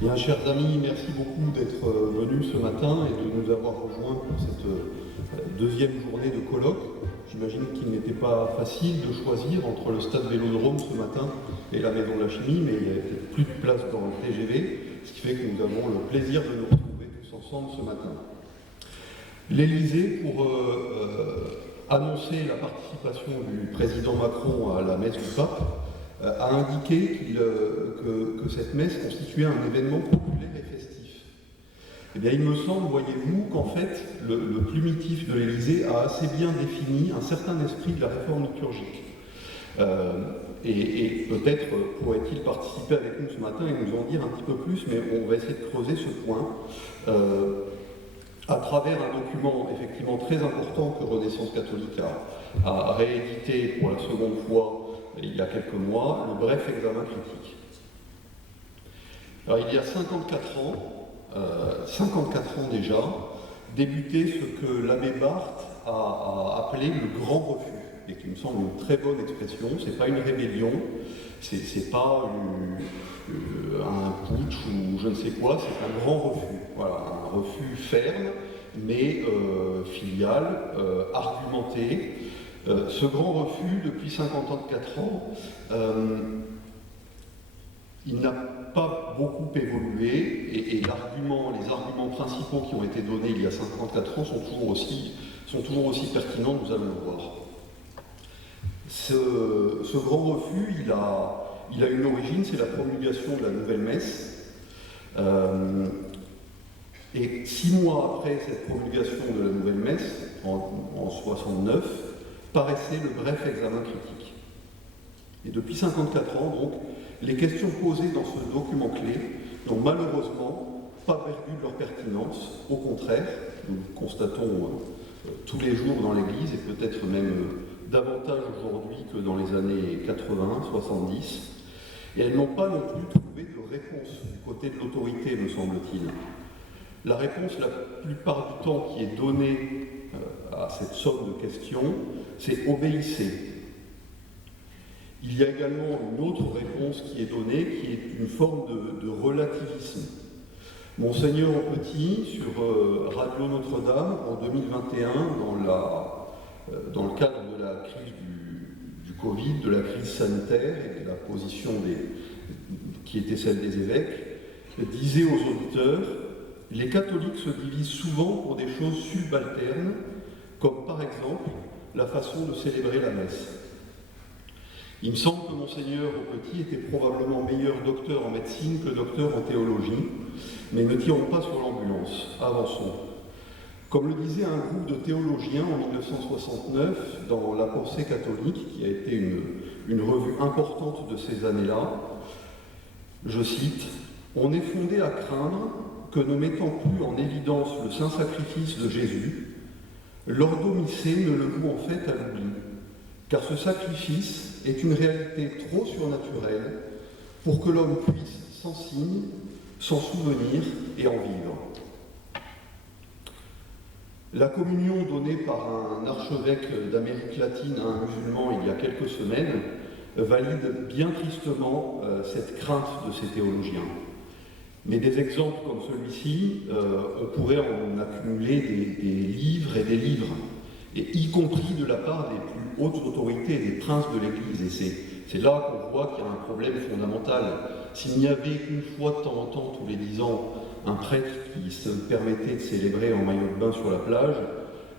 Bien, chers amis, merci beaucoup d'être venus ce matin et de nous avoir rejoints pour cette deuxième journée de colloque. J'imagine qu'il n'était pas facile de choisir entre le stade Vélodrome ce matin et la Maison de la Chimie, mais il n'y avait peut-être plus de place dans le TGV, ce qui fait que nous avons le plaisir de nous retrouver tous ensemble ce matin. L'Élysée, pour annoncer la participation du président Macron à la messe du pape, a indiqué que cette messe constituait un événement populaire et festif. Eh bien, il me semble, voyez-vous, qu'en fait, le plumitif de l'Élysée a assez bien défini un certain esprit de la réforme liturgique. Et peut-être pourrait-il participer avec nous ce matin et nous en dire un petit peu plus, mais on va essayer de creuser ce point à travers un document effectivement très important que Renaissance catholique a réédité pour la seconde fois il y a quelques mois, le bref examen critique. Alors il y a 54 ans déjà, débutait ce que l'abbé Barthes a appelé le grand refus, et qui me semble une très bonne expression. C'est pas une rébellion, c'est pas un putsch ou je ne sais quoi, c'est un grand refus. Voilà, un refus ferme, mais filial, argumenté. Ce grand refus, depuis 54 ans, il n'a pas beaucoup évolué et les arguments principaux qui ont été donnés il y a 54 ans sont toujours aussi pertinents, nous allons le voir. Ce grand refus, il a une origine, c'est la promulgation de la nouvelle messe. Et 6 mois après cette promulgation de la nouvelle messe, en 69, paraissait le bref examen critique. Et depuis 54 ans, donc, les questions posées dans ce document clé n'ont malheureusement pas perdu de leur pertinence. Au contraire, nous le constatons tous les jours dans l'Église, et peut-être même davantage aujourd'hui que dans les années 80, 70. Et elles n'ont pas non plus trouvé de réponse du côté de l'autorité, me semble-t-il. La réponse, la plupart du temps, qui est donnée à cette somme de questions, c'est « obéissez ». Il y a également une autre réponse qui est donnée, qui est une forme de relativisme. Monseigneur Petit, sur Radio Notre-Dame, en 2021, dans le cadre de la crise du Covid, de la crise sanitaire et de la position qui était celle des évêques, disait aux auditeurs: les catholiques se divisent souvent pour des choses subalternes, comme par exemple la façon de célébrer la messe. Il me semble que Monseigneur Petit était probablement meilleur docteur en médecine que docteur en théologie, mais ne tirons pas sur l'ambulance, avançons. Comme le disait un groupe de théologiens en 1969 dans La Pensée catholique, qui a été une revue importante de ces années-là, je cite: « On est fondé à craindre que, ne mettant plus en évidence le saint sacrifice de Jésus, l'ordomicée ne le voue en fait à l'oubli, car ce sacrifice est une réalité trop surnaturelle pour que l'homme puisse, sans signe, s'en souvenir et en vivre. » La communion donnée par un archevêque d'Amérique latine à un musulman il y a quelques semaines valide bien tristement cette crainte de ces théologiens. Mais des exemples comme celui-ci, on pourrait en accumuler des livres et des livres, et y compris de la part des plus hautes autorités, des princes de l'Église. Et c'est là qu'on voit qu'il y a un problème fondamental. S'il n'y avait qu'une fois de temps en temps, tous les 10 ans, un prêtre qui se permettait de célébrer en maillot de bain sur la plage,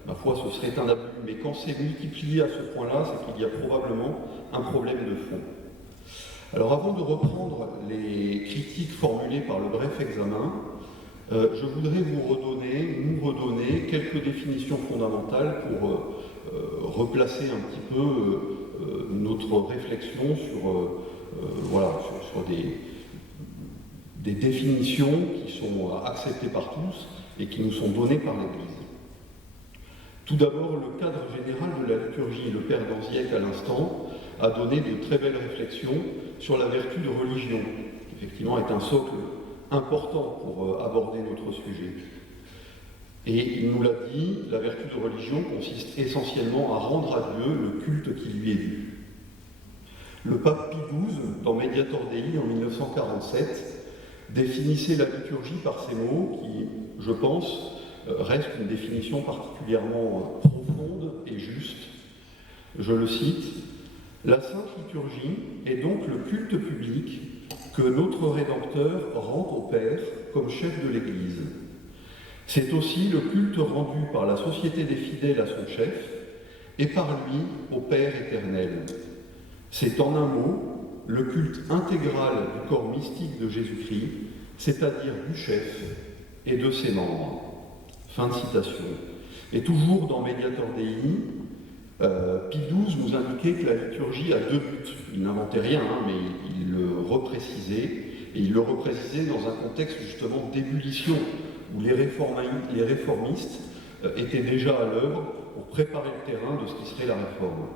ma foi, ce serait un abus. Mais quand c'est multiplié à ce point-là, c'est qu'il y a probablement un problème de fond. Alors avant de reprendre les critiques formulées par le bref examen, je voudrais nous redonner quelques définitions fondamentales pour replacer un petit peu notre réflexion sur des définitions qui sont acceptées par tous et qui nous sont données par l'Église. Tout d'abord, le cadre général de la liturgie, le Père Danziec à l'instant, a donné de très belles réflexions sur la vertu de religion, qui effectivement est un socle important pour aborder notre sujet. Et il nous l'a dit, la vertu de religion consiste essentiellement à rendre à Dieu le culte qui lui est dû. Le pape Pie XII, dans Mediator Dei en 1947, définissait la liturgie par ces mots qui, je pense, restent une définition particulièrement profonde et juste. Je le cite, « La Sainte Liturgie est donc le culte public que notre Rédempteur rend au Père comme chef de l'Église. C'est aussi le culte rendu par la société des fidèles à son chef et par lui au Père éternel. C'est en un mot le culte intégral du corps mystique de Jésus-Christ, c'est-à-dire du chef et de ses membres. » Fin de citation. Et toujours dans Mediator Dei, Pie XII nous indiquait que la liturgie a deux buts. Il n'inventait rien, mais il le reprécisait, et il le reprécisait dans un contexte justement d'ébullition, où les réformistes étaient déjà à l'œuvre pour préparer le terrain de ce qui serait la réforme.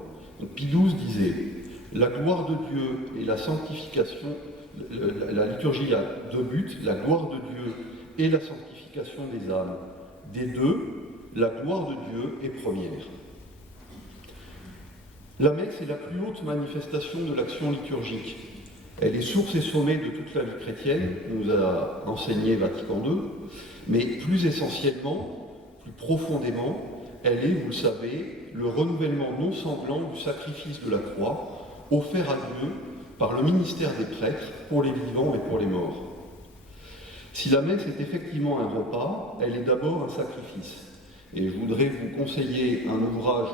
Donc Pie XII disait « La gloire de Dieu et la sanctification, la liturgie a deux buts, la gloire de Dieu et la sanctification des âmes. Des deux, la gloire de Dieu est première. » La messe est la plus haute manifestation de l'action liturgique. Elle est source et sommet de toute la vie chrétienne, nous a enseigné Vatican II, mais plus essentiellement, plus profondément, elle est, vous le savez, le renouvellement non sanglant du sacrifice de la croix, offert à Dieu par le ministère des prêtres pour les vivants et pour les morts. Si la messe est effectivement un repas, elle est d'abord un sacrifice. Et je voudrais vous conseiller un ouvrage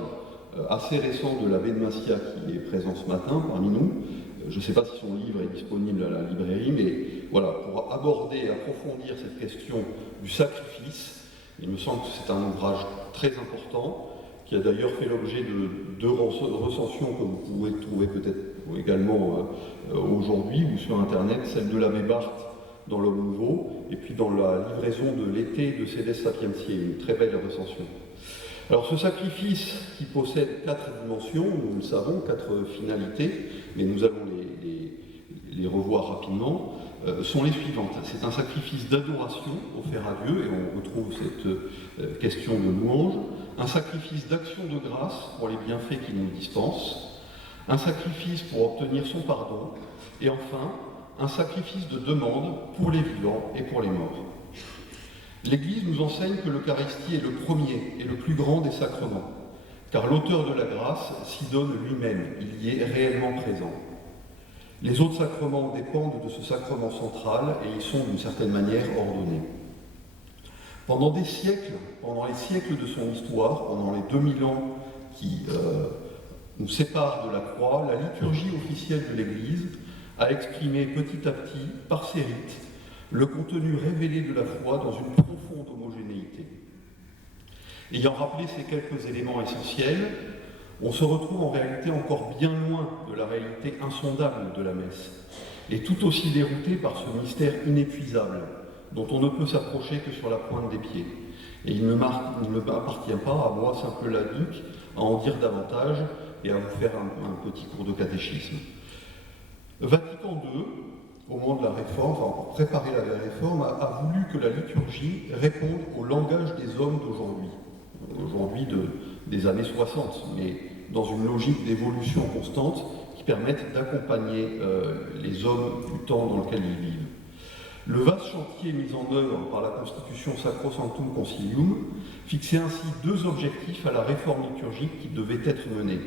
assez récent de l'abbé de Massia qui est présent ce matin parmi nous. Je ne sais pas si son livre est disponible à la librairie, mais voilà, pour aborder et approfondir cette question du sacrifice, il me semble que c'est un ouvrage très important, qui a d'ailleurs fait l'objet de deux recensions que vous pouvez trouver peut-être également aujourd'hui ou sur Internet, celle de l'abbé Barthes dans l'Homme Nouveau, et puis dans la livraison de l'été de Sedes Sapientiae, une très belle recension. Alors ce sacrifice qui possède 4 dimensions, nous le savons, 4 finalités, mais nous allons les revoir rapidement, sont les suivantes. C'est un sacrifice d'adoration offert à Dieu, et on retrouve cette question de louange, un sacrifice d'action de grâce pour les bienfaits qu'il nous dispense, un sacrifice pour obtenir son pardon, et enfin, un sacrifice de demande pour les vivants et pour les morts. L'Église nous enseigne que l'Eucharistie est le premier et le plus grand des sacrements, car l'auteur de la grâce s'y donne lui-même, il y est réellement présent. Les autres sacrements dépendent de ce sacrement central et ils sont d'une certaine manière ordonnés. Pendant des siècles, pendant les siècles de son histoire, pendant les 2000 ans qui nous séparent de la croix, la liturgie officielle de l'Église a exprimé petit à petit, par ses rites, le contenu révélé de la foi dans une profonde homogénéité. Ayant rappelé ces quelques éléments essentiels, on se retrouve en réalité encore bien loin de la réalité insondable de la messe, et tout aussi dérouté par ce mystère inépuisable, dont on ne peut s'approcher que sur la pointe des pieds. Et il ne m'appartient pas, à moi, simple laïc, à en dire davantage et à vous faire un petit cours de catéchisme. Vatican II, au moment de la réforme, enfin pour préparer la réforme, a voulu que la liturgie réponde au langage des hommes d'aujourd'hui des années 60, mais dans une logique d'évolution constante qui permette d'accompagner les hommes du temps dans lequel ils vivent. Le vaste chantier mis en œuvre par la Constitution Sacrosanctum Concilium fixait ainsi 2 objectifs à la réforme liturgique qui devaient être menés.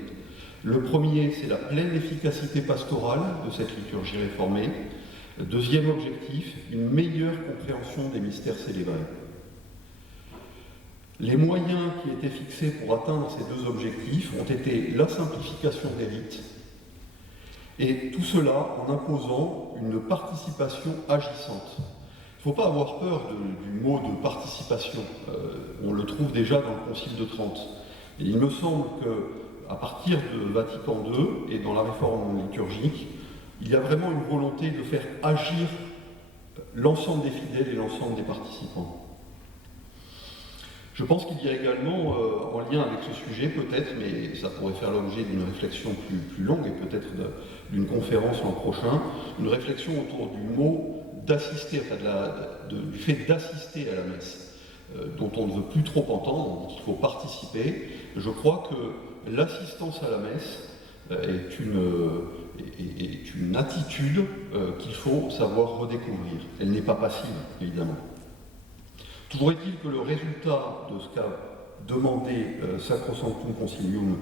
Le premier, c'est la pleine efficacité pastorale de cette liturgie réformée. Le deuxième objectif, une meilleure compréhension des mystères célébrés. Les moyens qui étaient fixés pour atteindre ces 2 objectifs ont été la simplification des rites, et tout cela en imposant une participation agissante. Il ne faut pas avoir peur du mot de participation, on le trouve déjà dans le Concile de Trente. Et il me semble qu'à partir de Vatican II et dans la réforme liturgique, il y a vraiment une volonté de faire agir l'ensemble des fidèles et l'ensemble des participants. Je pense qu'il y a également, en lien avec ce sujet peut-être, mais ça pourrait faire l'objet d'une réflexion plus longue et peut-être d'une conférence l'an prochain, une réflexion autour du mot d'assister, enfin du fait d'assister à la messe, dont on ne veut plus trop entendre, qu'il faut participer. Je crois que l'assistance à la messe est une une attitude qu'il faut savoir redécouvrir. Elle n'est pas passive, évidemment. Toujours est-il que le résultat de ce qu'a demandé Sacrosanctum Concilium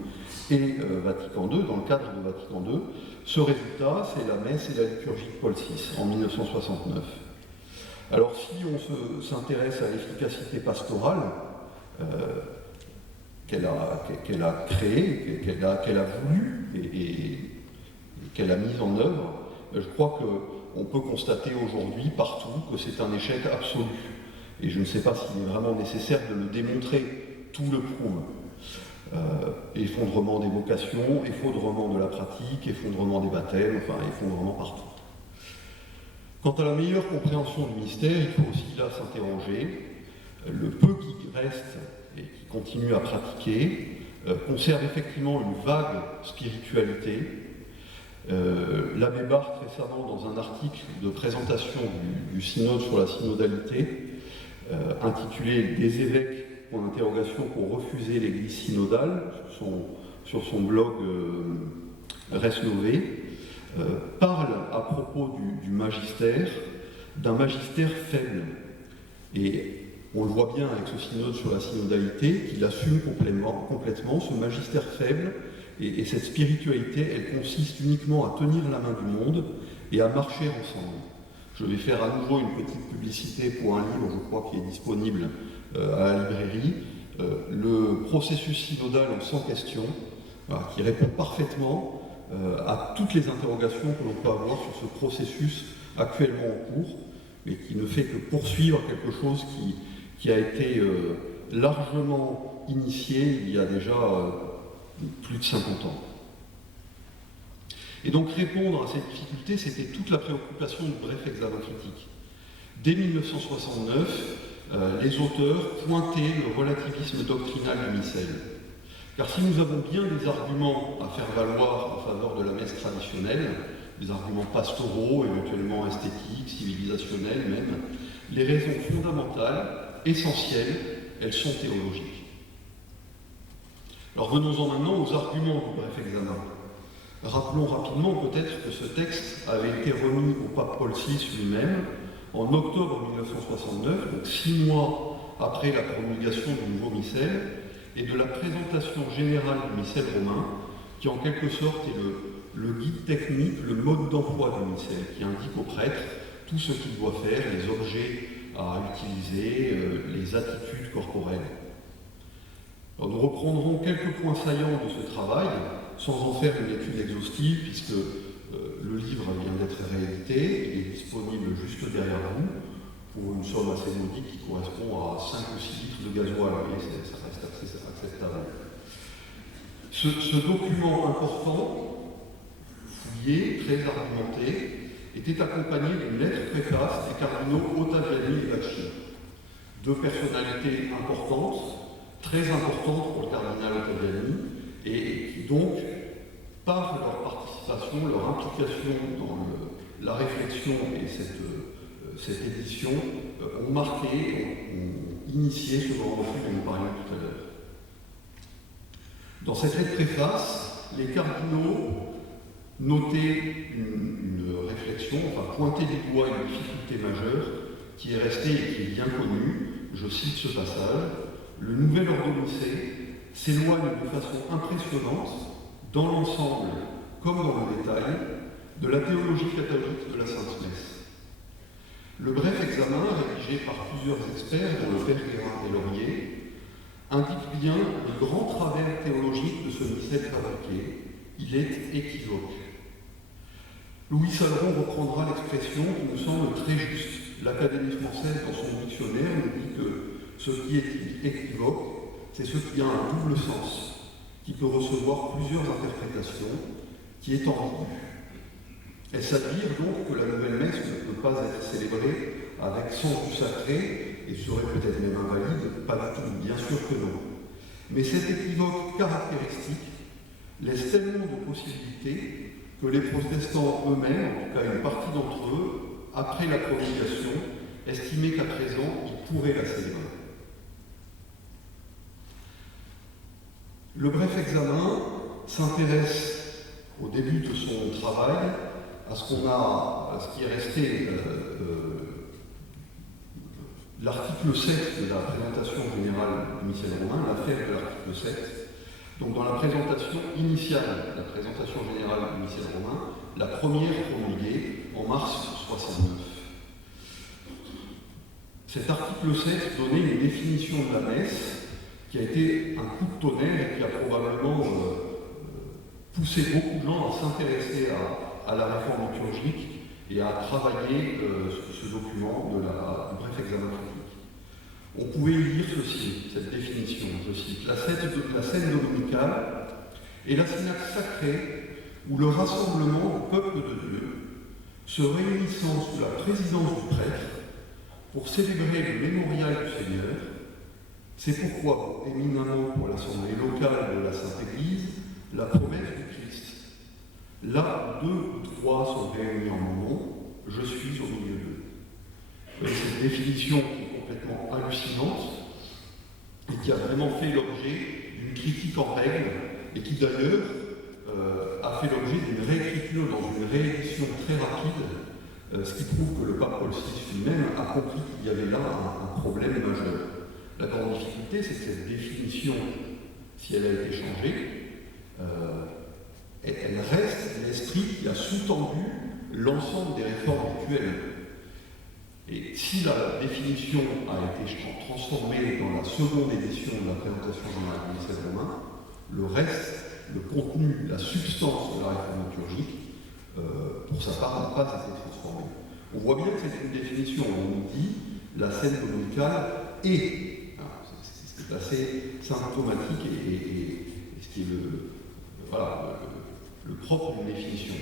et Vatican II, dans le cadre de Vatican II, ce résultat, c'est la messe et la liturgie de Paul VI en 1969. Alors si on s'intéresse à l'efficacité pastorale qu'elle a créée, qu'elle a voulu et qu'elle a mise en œuvre, je crois qu'on peut constater aujourd'hui partout que c'est un échec absolu. Et je ne sais pas s'il est vraiment nécessaire de le démontrer, tout le prouve. Effondrement des vocations, effondrement de la pratique, effondrement des baptêmes, enfin effondrement partout. Quant à la meilleure compréhension du mystère, il faut aussi là s'interroger. Le peu qui reste et qui continue à pratiquer conserve effectivement une vague spiritualité. L'abbé Barthes, récemment, dans un article de présentation du synode sur la synodalité, intitulé « Des évêques, pour l'interrogation, pour refuser l'Église synodale » sur son blog Res Nové, parle à propos du magistère, d'un magistère faible. Et on le voit bien avec ce synode sur la synodalité, qu'il assume complètement ce magistère faible, et cette spiritualité, elle consiste uniquement à tenir la main du monde et à marcher ensemble. Je vais faire à nouveau une petite publicité pour un livre, je crois, qui est disponible à la librairie, le processus synodal en 100 questions, voilà, qui répond parfaitement à toutes les interrogations que l'on peut avoir sur ce processus actuellement en cours, mais qui ne fait que poursuivre quelque chose qui a été largement initié il y a déjà plus de 50 ans. Et donc répondre à cette difficulté, c'était toute la préoccupation du bref examen critique. Dès 1969, les auteurs pointaient le relativisme doctrinal du missel. Car si nous avons bien des arguments à faire valoir en faveur de la messe traditionnelle, des arguments pastoraux, éventuellement esthétiques, civilisationnels même, les raisons fondamentales, essentielles, elles sont théologiques. Alors venons-en maintenant aux arguments du bref examen. Rappelons rapidement peut-être que ce texte avait été remis au pape Paul VI lui-même en octobre 1969, donc 6 mois après la promulgation du nouveau missel et de la présentation générale du missel romain, qui en quelque sorte est le guide technique, le mode d'emploi du missel, qui indique au prêtre tout ce qu'il doit faire, les objets à utiliser, les attitudes corporelles. Alors, nous reprendrons quelques points saillants de ce travail, sans en faire une étude exhaustive, puisque le livre vient d'être réédité, il est disponible juste derrière vous, pour une somme assez modique qui correspond à 5 ou 6 litres de gasoil, ça reste acceptable. Ce document important, fouillé, très argumenté, était accompagné d'une lettre préface des cardinaux Ottaviani et Bacci, deux personnalités importantes, très importantes pour le cardinal Ottaviani, et qui donc, par leur participation, leur implication dans la réflexion et cette édition, ont marqué, ont initié ce grand refus dont nous parlions tout à l'heure. Dans cette lettre préface, les cardinaux notaient une réflexion, enfin pointaient du doigt une difficulté majeure qui est restée et qui est bien connue. Je cite ce passage: « Le nouvel ordonnancé s'éloigne de façon impressionnante, dans l'ensemble comme dans le détail, de la théologie catholique de la Sainte Messe. Le bref examen, rédigé par plusieurs experts, dont le père Guérin et Laurier, indique bien le grand travers théologique de ce missel fabriqué. Il est équivoque. » Louis Saleron reprendra l'expression qui nous semble très juste. L'Académie française, dans son dictionnaire, nous dit que ce qui est équivoque, c'est ce qui a un double sens, qui peut recevoir plusieurs interprétations, qui est ambigu. Est-ce à dire donc que la nouvelle messe ne peut pas être célébrée avec sens du sacré et serait peut-être même invalide? Pas du tout, bien sûr que non. Mais cet équivoque caractéristique laisse tellement de possibilités que les protestants eux-mêmes, en tout cas une partie d'entre eux, après la promulgation, estimaient qu'à présent, ils pourraient la célébrer. Le bref examen s'intéresse au début de son travail à ce qui est resté l'article 7 de la présentation générale du Missel romain, l'affaire de l'article 7. Donc dans la présentation initiale, la présentation générale du Missel romain, la première promulguée en mars 69. Cet article 7 donnait une définition de la messe qui a été un coup de tonnerre et qui a probablement poussé beaucoup de gens à s'intéresser à la réforme liturgique et à travailler ce document du bref examen critique. On pouvait y lire ceci, cette définition, je cite, la scène dominicale est la syntaxe sacrée où le rassemblement du peuple de Dieu se réunissant sous la présidence du prêtre pour célébrer le mémorial du Seigneur. C'est pourquoi, éminemment pour l'assemblée locale de la Sainte Église, la promesse du Christ. Là où 2 ou 3 sont réunis en mon nom, je suis au milieu d'eux. Cette définition qui est complètement hallucinante et qui a vraiment fait l'objet d'une critique en règle et qui d'ailleurs a fait l'objet d'une réécriture dans une réédition très rapide, ce qui prouve que le pape Paul VI lui-même a compris qu'il y avait là un problème majeur. La grande difficulté, c'est que cette définition, si elle a été changée, elle reste l'esprit qui a sous-tendu l'ensemble des réformes rituelles. Et si la définition a été transformée dans la seconde édition de la présentation générale du Missel romain, le reste, le contenu, la substance de la réforme liturgique, pour sa part, n'a pas été transformée. On voit bien que c'est une définition. On nous dit la scène dominicale est. C'est assez symptomatique et ce qui est le propre d'une définition.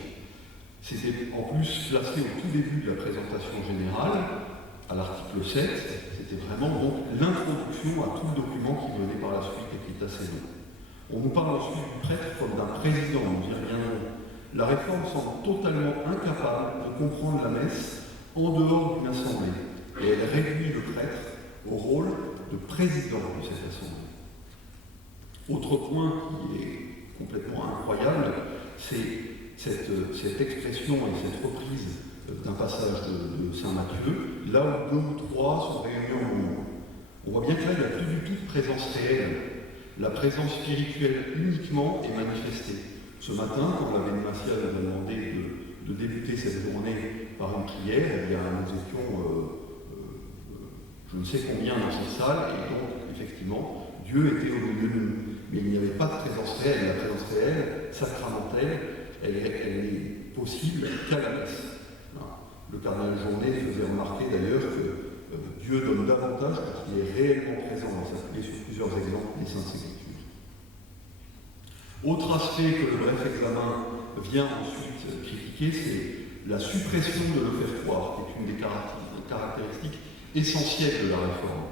C'était en plus placé au tout début de la présentation générale, à l'article 7, c'était vraiment donc l'introduction à tout le document qui venait par la suite et qui est assez long. On nous parle ensuite du prêtre comme d'un président, on dit rien non. La réforme semble totalement incapable de comprendre la messe en dehors d'une assemblée, et elle réduit le prêtre au rôle de président de cette assemblée. Autre point qui est complètement incroyable, c'est cette expression et cette reprise d'un passage de Saint Matthieu, là où 2 ou 3 sont réunis en mon nom. On voit bien que là, il n'y a plus du tout de présence réelle. La présence spirituelle uniquement est manifestée. Ce matin, quand l'abbé de Massias nous a demandé de débuter cette journée par une prière, eh bien, nous étions je ne sais combien dans cette salle, et donc, effectivement, Dieu était au milieu de nous. Mais il n'y avait pas de présence réelle. La présence réelle, sacramentelle, elle est possible qu'à la messe. Le cardinal Journet faisait remarquer d'ailleurs que Dieu donne davantage parce qu'il est réellement présent. Il s'appuyait sur plusieurs exemples des Saintes Écritures. Autre aspect que le bref examen vient ensuite critiquer, c'est la suppression de l'offertoire, qui est une des caractéristiques essentielles de la réforme.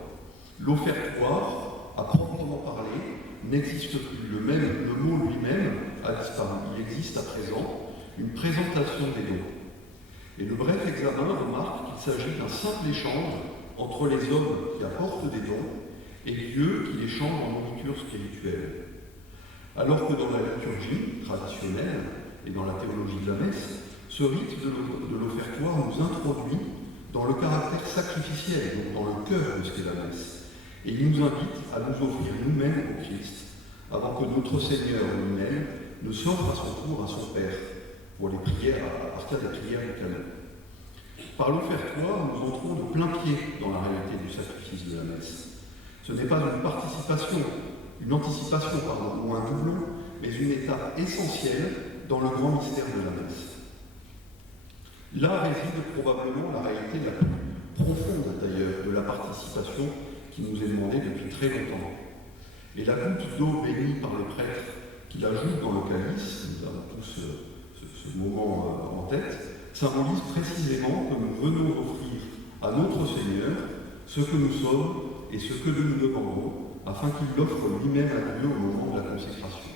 L'offertoire, à proprement parler, n'existe plus. Le mot lui-même a disparu. Il existe à présent une présentation des dons. Et le bref examen remarque qu'il s'agit d'un simple échange entre les hommes qui apportent des dons et Dieu qui les change en nourriture spirituelle. Alors que dans la liturgie traditionnelle et dans la théologie de la messe, ce rite de l'offertoire nous introduit dans le caractère sacrificiel, donc dans le cœur de ce qu'est la messe. Et il nous invite à nous offrir nous-mêmes au Christ, avant que notre Seigneur lui-même ne s'offre à son tour à son Père, pour les prières, à partir des prières du canon. Par l'offertoire, nous entrons de plein pied dans la réalité du sacrifice de la messe. Ce n'est pas une participation, une anticipation, ou un doublon, mais une étape essentielle dans le grand mystère de la messe. Là réside probablement la réalité la plus profonde d'ailleurs de la participation qui nous est demandée depuis très longtemps. Et la goutte d'eau bénie par les prêtres qui l'ajoutent dans le calice, nous avons tous ce moment en tête, symbolise précisément que nous venons offrir à notre Seigneur ce que nous sommes et ce que nous nous demandons, afin qu'il l'offre lui-même à Dieu au moment de la consécration.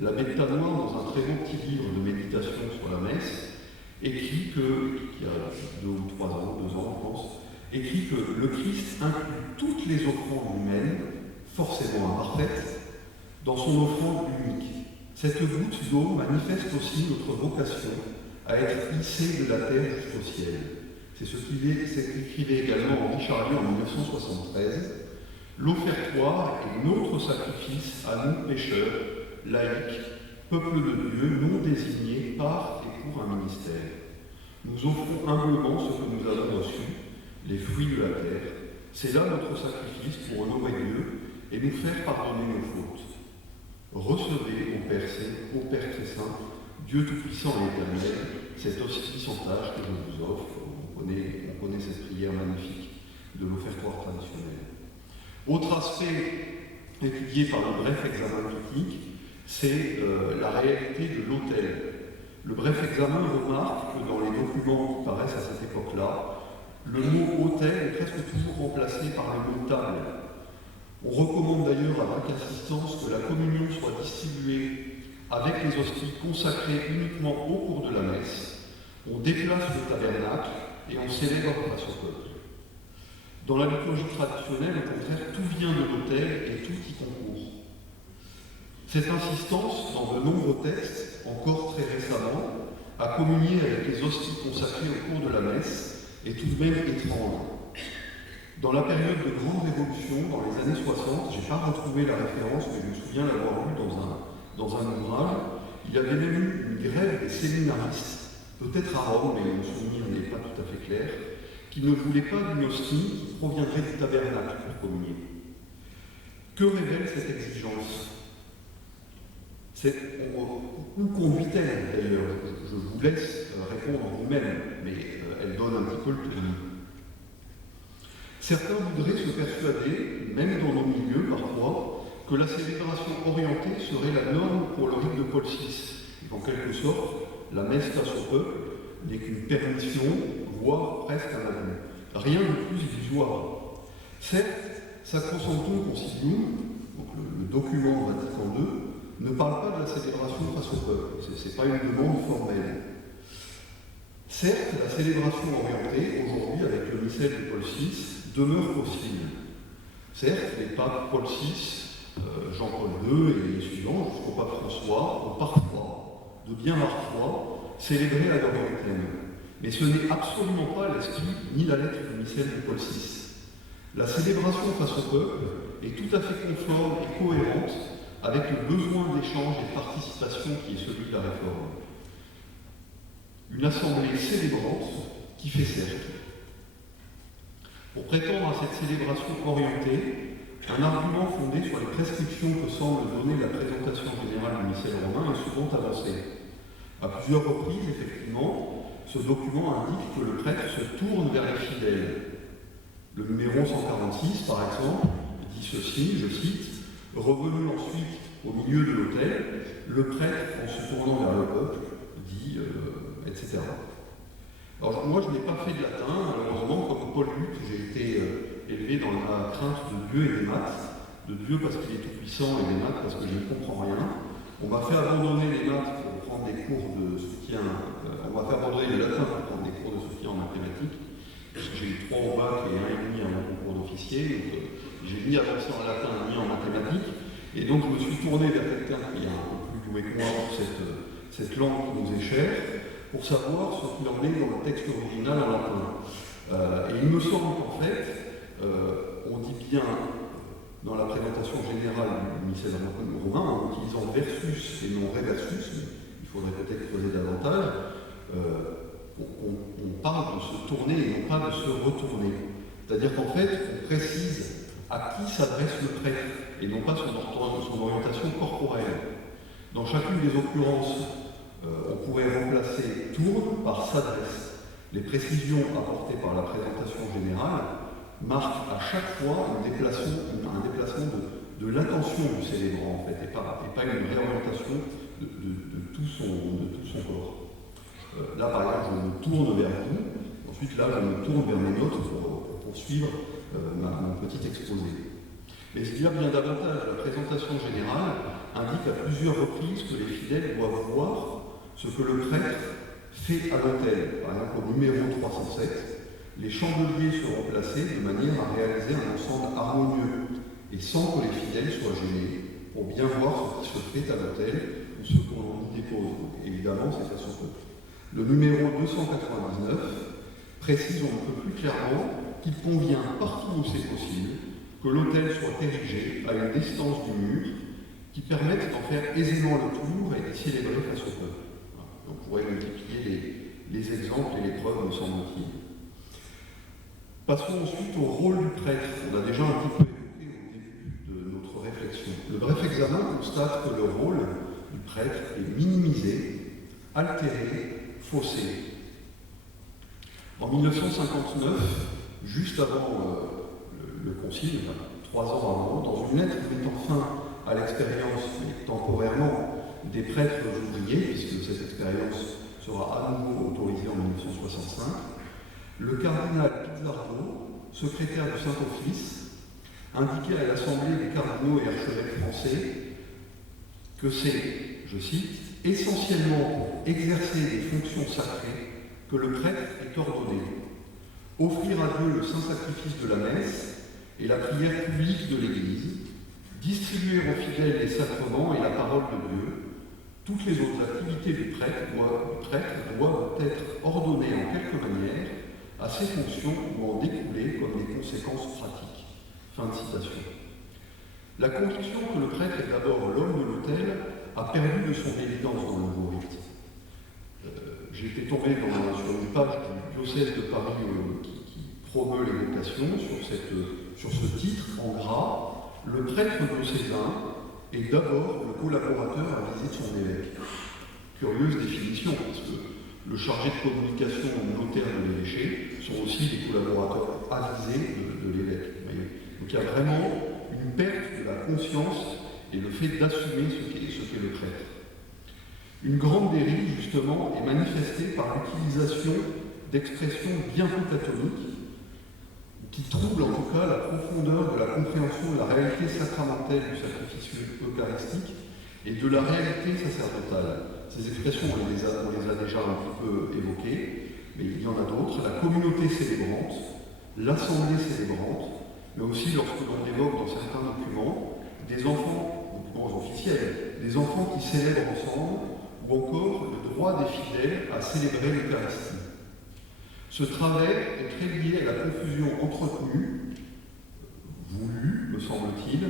L'abbé de Tanoir, dans un très beau petit livre de méditation sur la messe, écrit qui a 2 ou 3 ans, 2 ans, je pense, écrit que le Christ inclut toutes les offrandes humaines, forcément imparfaites, dans son offrande unique. Cette goutte d'eau manifeste aussi notre vocation à être hissé de la terre jusqu'au ciel. C'est ce qu'écrivait également Henri Charlier en 1973. L'offertoire est notre sacrifice à nous pécheurs, laïcs, peuple de Dieu, non désigné par et pour un ministère. Nous offrons humblement ce que nous avons reçu, les fruits de la terre. C'est là notre sacrifice pour honorer Dieu et nous faire pardonner nos fautes. Recevez, ô Père très saint, Dieu tout-puissant et éternel, cette hostie sans tâche que je vous offre. On connaît cette prière magnifique de l'offertoire traditionnel. Autre aspect étudié par le bref examen critique, c'est la réalité de l'autel. Le bref examen remarque que dans les documents qui paraissent à cette époque-là, le mot autel est presque toujours remplacé par le mot table. On recommande d'ailleurs avec insistance que la communion soit distribuée avec les hosties consacrées uniquement au cours de la messe. On déplace le tabernacle et on célèbre à son peuple. Dans la liturgie traditionnelle, au contraire, tout vient de l'autel et tout y concourt. Cette insistance, dans de nombreux textes, encore très récemment, à communier avec les hosties consacrées au cours de la messe, est tout de même étrange. Dans la période de grande révolution, dans les années 60, je n'ai pas retrouvé la référence, mais je me souviens l'avoir lu dans un ouvrage, il y avait même eu une grève des séminaristes, peut-être à Rome, mais mon souvenir n'est pas tout à fait clair, qui ne voulaient pas d'une hostie qui proviendrait du tabernacle pour communier. Que révèle cette exigence ? Où conduit-elle d'ailleurs ? Je vous laisse répondre vous-même, mais elle donne un petit peu le tournis. Certains voudraient se persuader, même dans nos milieux parfois, que la célébration orientée serait la norme pour le rite de Paul VI. Et qu'en quelque sorte, la messe face au peuple n'est qu'une permission, voire presque un avenant. Rien de plus illusoire. Certes, Sacrosanctum Concilium, donc le document Vatican II, ne parle pas de la célébration face au peuple. Ce n'est pas une demande formelle. Certes, la célébration orientée, aujourd'hui, avec le missel de Paul VI, demeure possible. Certes, les papes Paul VI, Jean-Paul II et les suivants, jusqu'au pape François, ont parfois, de bien parfois, célébré la Laudatem. Mais ce n'est absolument pas l'esprit ni la lettre du missel de Paul VI. La célébration face au peuple est tout à fait conforme et cohérente avec le besoin d'échange et de participation qui est celui de la réforme. Une assemblée célébrante qui fait cercle. Pour prétendre à cette célébration orientée, un argument fondé sur les prescriptions que semble donner la présentation générale du missel romain est souvent avancé. À plusieurs reprises, effectivement, ce document indique que le prêtre se tourne vers les fidèles. Le numéro 146, par exemple, dit ceci, je cite, « Revenu ensuite au milieu de l'autel, le prêtre, en se tournant vers le peuple, dit, etc. » Alors moi, je n'ai pas fait de latin, malheureusement, comme Paul Luc, j'ai été élevé dans la crainte de Dieu et des maths, de Dieu parce qu'il est tout-puissant et des maths parce que je ne comprends rien. On m'a fait abandonner les maths pour prendre des cours de soutien, on m'a fait abandonner le latin pour prendre des cours de soutien en mathématiques. J'ai eu 3 au bac et 1,5 à mon concours d'officier, donc j'ai ni avancé en latin ni en mathématiques, et donc je me suis tourné vers quelqu'un qui est un peu plus doué que moi pour cette langue qui nous est chère, pour savoir ce qu'il en est dans le texte original en latin. Et il me semble qu'en fait, on dit bien dans la présentation générale du missel romain, en utilisant versus et non reversus, il faudrait peut-être creuser davantage, on parle de se tourner et non pas de se retourner. C'est-à-dire qu'en fait, on précise à qui s'adresse le prêtre et non pas son orientation corporelle. Dans chacune des occurrences, on pourrait remplacer tourne par s'adresse. Les précisions apportées par la présentation générale marquent à chaque fois un déplacement de l'intention du célébrant, en fait, et pas une réorientation de tout son corps. Là, par exemple, je me tourne vers vous, ensuite là, je me tourne vers mes notes pour poursuivre mon petit exposé. Mais il y a bien davantage. La présentation générale indique à plusieurs reprises que les fidèles doivent voir ce que le prêtre fait à l'autel. Par exemple, au numéro 307, les chandeliers seront placés de manière à réaliser un ensemble harmonieux et sans que les fidèles soient gênés, pour bien voir ce qui se fait à l'autel ou ce qu'on y dépose. Donc, évidemment, c'est face au peuple. Le numéro 299 précise on ne peut plus clairement qu'il convient partout où c'est possible que l'autel soit érigé à une distance du mur qui permette d'en faire aisément le tour et d'y célébrer face au peuple. Voilà. On pourrait multiplier les exemples et les preuves, me semble-t-il. Passons ensuite au rôle du prêtre. On a déjà un petit peu évoqué au début de notre réflexion. Le bref examen constate que le rôle du prêtre est minimisé, altéré, faussé. En 1959, juste avant le concile, 3 ans avant, dans une lettre mettant fin à l'expérience temporairement des prêtres ouvriers, puisque cette expérience sera à nouveau autorisée en 1965, le cardinal Pizzardo, secrétaire du Saint-Office, indiquait à l'Assemblée des cardinaux et archevêques français que c'est, je cite, essentiellement pour exercer des fonctions sacrées que le prêtre est ordonné. Offrir à Dieu le saint sacrifice de la messe et la prière publique de l'Église, distribuer aux fidèles les sacrements et la parole de Dieu, toutes les autres activités du prêtre doivent être ordonnées en quelque manière à ces fonctions ou en découler comme des conséquences pratiques. Fin de citation. La conviction que le prêtre est d'abord l'homme de l'autel a perdu de son évidence dans le nouveau rite. J'ai été tombé sur une page du diocèse de Paris qui promeut l'évocation sur ce titre en gras. Le prêtre diocésain est d'abord le collaborateur avisé de son évêque. Curieuse définition, parce que le chargé de communication ou notaire de l'évêché sont aussi des collaborateurs avisés de l'évêque. Donc il y a vraiment une perte de la conscience et le fait d'assumer ce qu'est le prêtre. Une grande dérive, justement, est manifestée par l'utilisation d'expressions bien peu catholiques qui troublent en tout cas la profondeur de la compréhension de la réalité sacramentelle du sacrifice eucharistique et de la réalité sacerdotale. Ces expressions, on les a déjà un petit peu évoquées, mais il y en a d'autres. La communauté célébrante, l'assemblée célébrante, mais aussi lorsque l'on évoque dans certains documents des enfants, documents officiels, des enfants qui célèbrent ensemble, ou encore le droit des fidèles à célébrer l'Eucharistie. Ce travers est très lié à la confusion entretenue, voulue, me semble-t-il,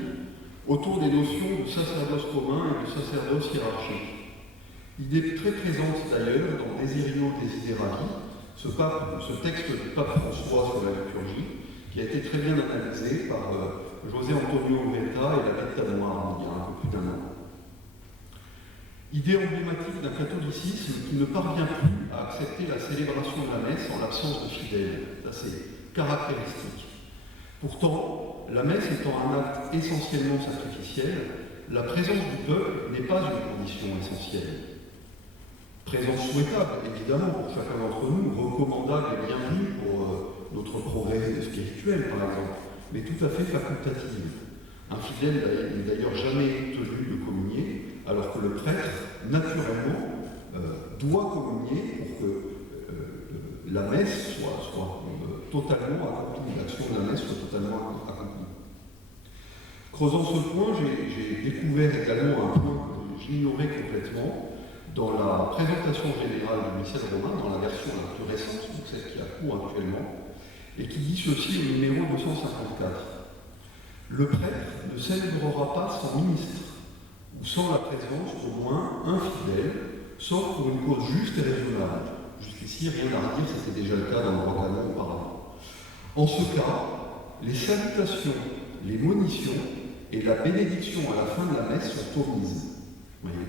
autour des notions de sacerdoce commun et de sacerdoce hiérarchique. Idée très présente d'ailleurs dans Desiderio Desiderali, ce texte du pape François sur la liturgie, qui a été très bien analysé par José Antonio Ureta et la Vita Noire il y a un peu plus d'1 an. Idée emblématique d'un catholicisme qui ne parvient plus à accepter la célébration de la messe en l'absence de fidèles. Ça, c'est caractéristique. Pourtant, la messe étant un acte essentiellement sacrificiel, la présence du peuple n'est pas une condition essentielle. Présence souhaitable, évidemment, pour chacun d'entre nous, recommandable et bienvenue pour notre progrès spirituel, par exemple, mais tout à fait facultative. Un fidèle n'est d'ailleurs jamais tenu de communier, alors que le prêtre, naturellement, doit communier pour que la messe soit totalement accomplie, l'action de la messe soit totalement accomplie. Creusant ce point, j'ai découvert également un point que j'ignorais complètement dans la présentation générale du missel romain, dans la version la plus récente, donc celle qui a cours actuellement, et qui dit ceci au numéro 254. Le prêtre ne célébrera pas sans ministre, ou sans la présence au moins un fidèle, sauf pour une cause juste et raisonnable. Jusqu'ici, rien à redire, c'était déjà le cas dans le droit canon auparavant. En ce cas, les salutations, les monitions et la bénédiction à la fin de la messe sont omises. Vous voyez ?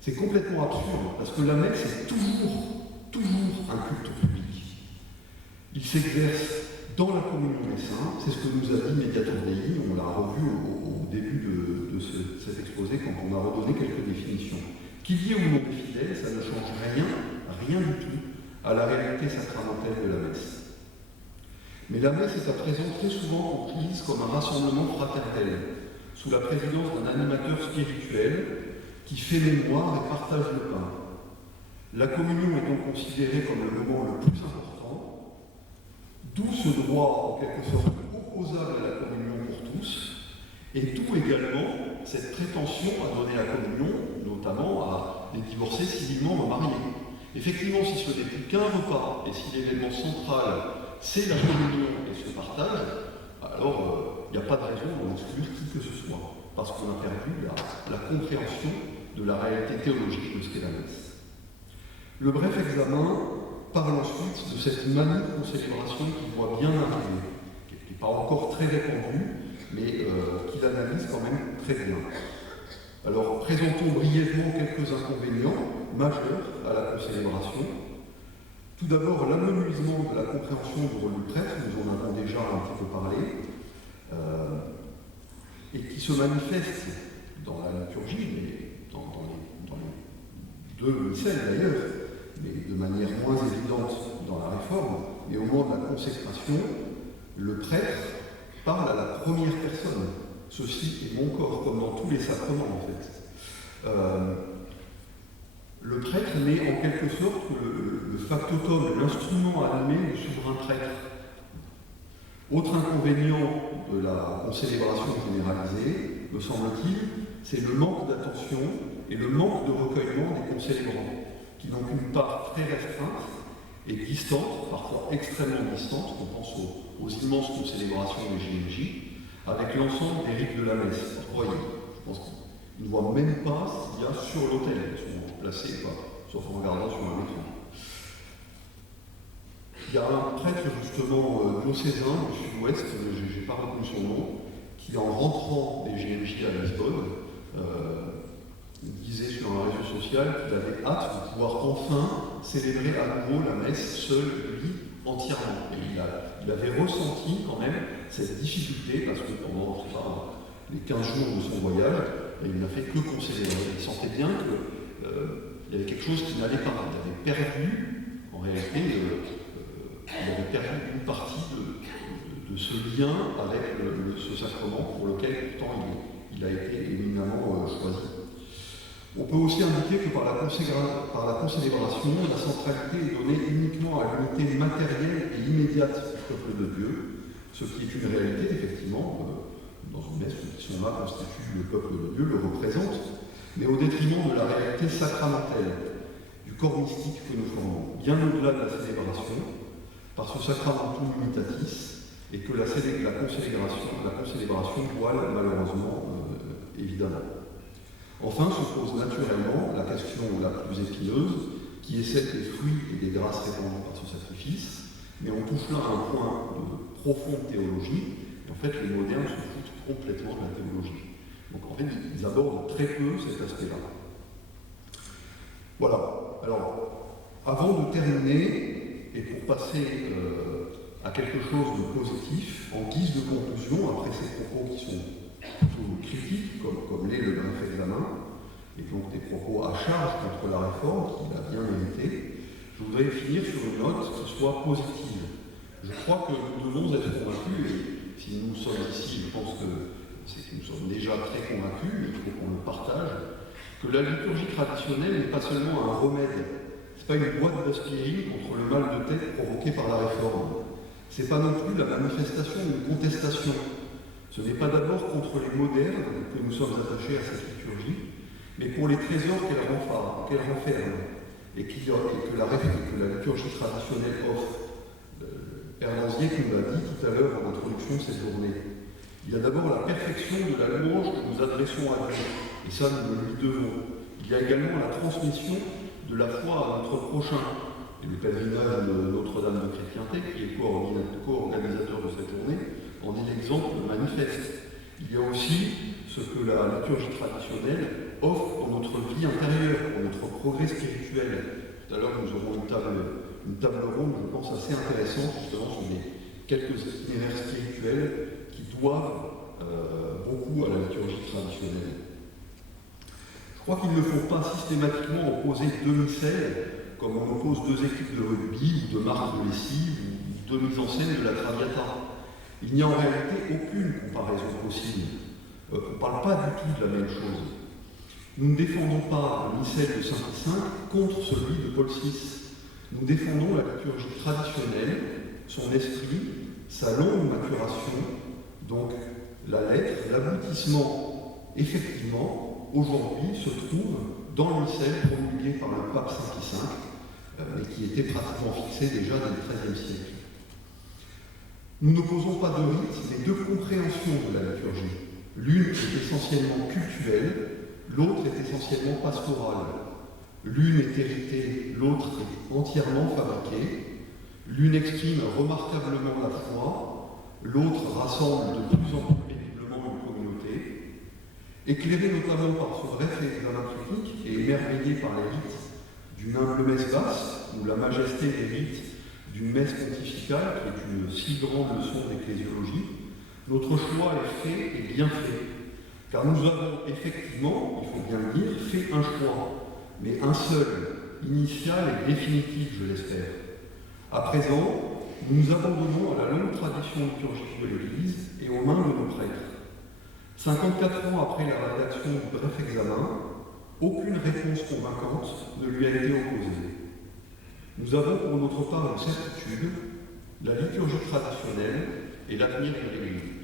C'est complètement absurde, parce que la messe est toujours un culte public. Il s'exerce dans la communion des saints, c'est ce que nous a dit Mediator Dei, on l'a revu au début de cet exposé quand on a redonné quelques définitions. Qu'il y ait ou non des fidèles, ça ne change rien du tout à la réalité sacramentelle de la messe. Mais la messe est à présent très souvent comprise comme un rassemblement fraternel, sous la présidence d'un animateur spirituel qui fait mémoire et partage le pain. La communion est donc considérée comme le moment le plus important, d'où ce droit en quelque sorte opposable à la communion pour tous, et d'où également cette prétention à donner la communion, notamment à des divorcés civilement mariés. Effectivement, si ce n'est plus qu'un repas, et si l'événement central, c'est la communion et ce partage, alors il n'y a pas de raison d'en exclure qui que ce soit, parce qu'on a perdu la compréhension de la réalité théologique de ce qu'est la messe. Le bref examen parle ensuite de cette manie de concélébration qui voit bien arriver, qui n'est pas encore très répandue, mais qui l'analyse quand même très bien. Alors, présentons brièvement quelques inconvénients majeurs à la concélébration. Tout d'abord, l'amenuisement de la compréhension du rôle du prêtre, nous en avons déjà un petit peu parlé, et qui se manifeste dans la liturgie, mais dans les deux missels d'ailleurs, mais de manière moins évidente dans la Réforme. Mais au moment de la consécration, le prêtre parle à la première personne. Ceci est mon corps, comme dans tous les sacrements en fait. Le prêtre n'est en quelque sorte le factotum, l'instrument à animer du souverain prêtre. Autre inconvénient de la concélébration généralisée, me semble-t-il, c'est le manque d'attention et le manque de recueillement des concélébrants, qui n'ont qu'une part très restreinte et distante, parfois extrêmement distante, on pense aux immenses concélébrations des JMJ, avec l'ensemble des rites de la messe. Vous voyez, je pense qu'ils ne voient même pas ce qu'il y a sur l'autel, ils sont placés, sauf en regardant sur un écran. Il y a un prêtre justement diocésain du sud-ouest, je n'ai pas retenu son nom, qui en rentrant des JMJ à Lisbonne, disait sur un réseau social qu'il avait hâte de pouvoir enfin célébrer à nouveau la messe seul, lui, entièrement. Et il avait ressenti quand même cette difficulté, parce que pendant les 15 jours de son voyage, il n'a fait que concélébrer. Il sentait bien qu'il y avait quelque chose qui n'allait pas. Il avait perdu, en réalité, il avait perdu une partie de ce lien avec ce sacrement pour lequel pourtant il a été éminemment choisi. On peut aussi indiquer que par la concélébration, la centralité est donnée uniquement à l'unité matérielle et immédiate du peuple de Dieu, ce qui est une réalité, effectivement, dans une messe où qui sont là constitue le peuple de Dieu, le représente, mais au détriment de la réalité sacramentelle, du corps mystique que nous formons, bien au-delà de la célébration, par ce sacramentum unitatis, et que la concélébration voile malheureusement, évidemment. Enfin, se pose naturellement la question la plus épineuse, qui est celle des fruits et des grâces répandues par ce sacrifice, mais on touche là à un point de profonde théologie, et en fait les modernes se foutent complètement de la théologie. Donc en fait, ils abordent très peu cet aspect-là. Voilà. Alors, avant de terminer, et pour passer à quelque chose de positif, en guise de conclusion, après ces propos qui sont plutôt critiques, comme l'est le bref examen, et donc des propos à charge contre la réforme, qu'il a bien mérité, je voudrais finir sur une note qui soit positive. Je crois que nous devons être convaincus, et si nous sommes ici, je pense que c'est que nous sommes déjà très convaincus, mais il faut qu'on le partage, que la liturgie traditionnelle n'est pas seulement un remède, c'est pas une boîte d'aspirine contre le mal de tête provoqué par la réforme. C'est pas non plus la manifestation d'une contestation. Ce n'est pas d'abord contre les modernes que nous sommes attachés à cette liturgie, mais pour les trésors qu'elle renferme et que la liturgie traditionnelle offre. Père Lanzier nous l'a dit tout à l'heure en introduction de cette journée. Il y a d'abord la perfection de la louange que nous adressons à Dieu, et ça nous le lui devons. Il y a également la transmission de la foi à notre prochain. Et le pèlerinage de Notre-Dame de Chrétienté, qui est co-organisateur de cette journée, en est l'exemple manifeste. Il y a aussi ce que la liturgie traditionnelle offre pour notre vie intérieure, pour notre progrès spirituel. Tout à l'heure, nous aurons une table ronde, je pense, assez intéressante, justement, sur quelques itinéraires spirituels qui doivent beaucoup à la liturgie traditionnelle. Je crois qu'il ne faut pas systématiquement opposer deux missels, comme on oppose deux équipes de rugby, ou de marque de lessive, ou deux mises en scène de la Traviata. Il n'y a en réalité aucune comparaison possible. On ne parle pas du tout de la même chose. Nous ne défendons pas le missel de Saint Pie V contre celui de Paul VI. Nous défendons la liturgie traditionnelle, son esprit, sa longue maturation, donc la lettre, l'aboutissement, effectivement, aujourd'hui, se trouve dans le missel promulgué par le pape Saint Pie V, mais qui était pratiquement fixé déjà dès le XIIIe siècle. Nous n'opposons pas de rite, mais deux compréhensions de la liturgie. L'une est essentiellement cultuelle, l'autre est essentiellement pastorale. L'une est héritée, l'autre est entièrement fabriquée. L'une exprime remarquablement la foi, l'autre rassemble de plus en plus péniblement une communauté. Éclairé notamment par ce bref examen critique et émerveillé par les rites d'une humble messe basse, ou la majesté des rites d'une messe pontificale, qui est une si grande leçon d'ecclésiologie, notre choix est fait et bien fait. Car nous avons effectivement, il faut bien le dire, fait un choix, mais un seul, initial et définitif, je l'espère. À présent, nous nous abandonnons à la longue tradition liturgique de l'Église et aux mains de nos prêtres. 54 ans après la rédaction du bref examen, aucune réponse convaincante ne lui a été opposée. Nous avons pour notre part une certitude, la liturgie traditionnelle et l'avenir de l'Église.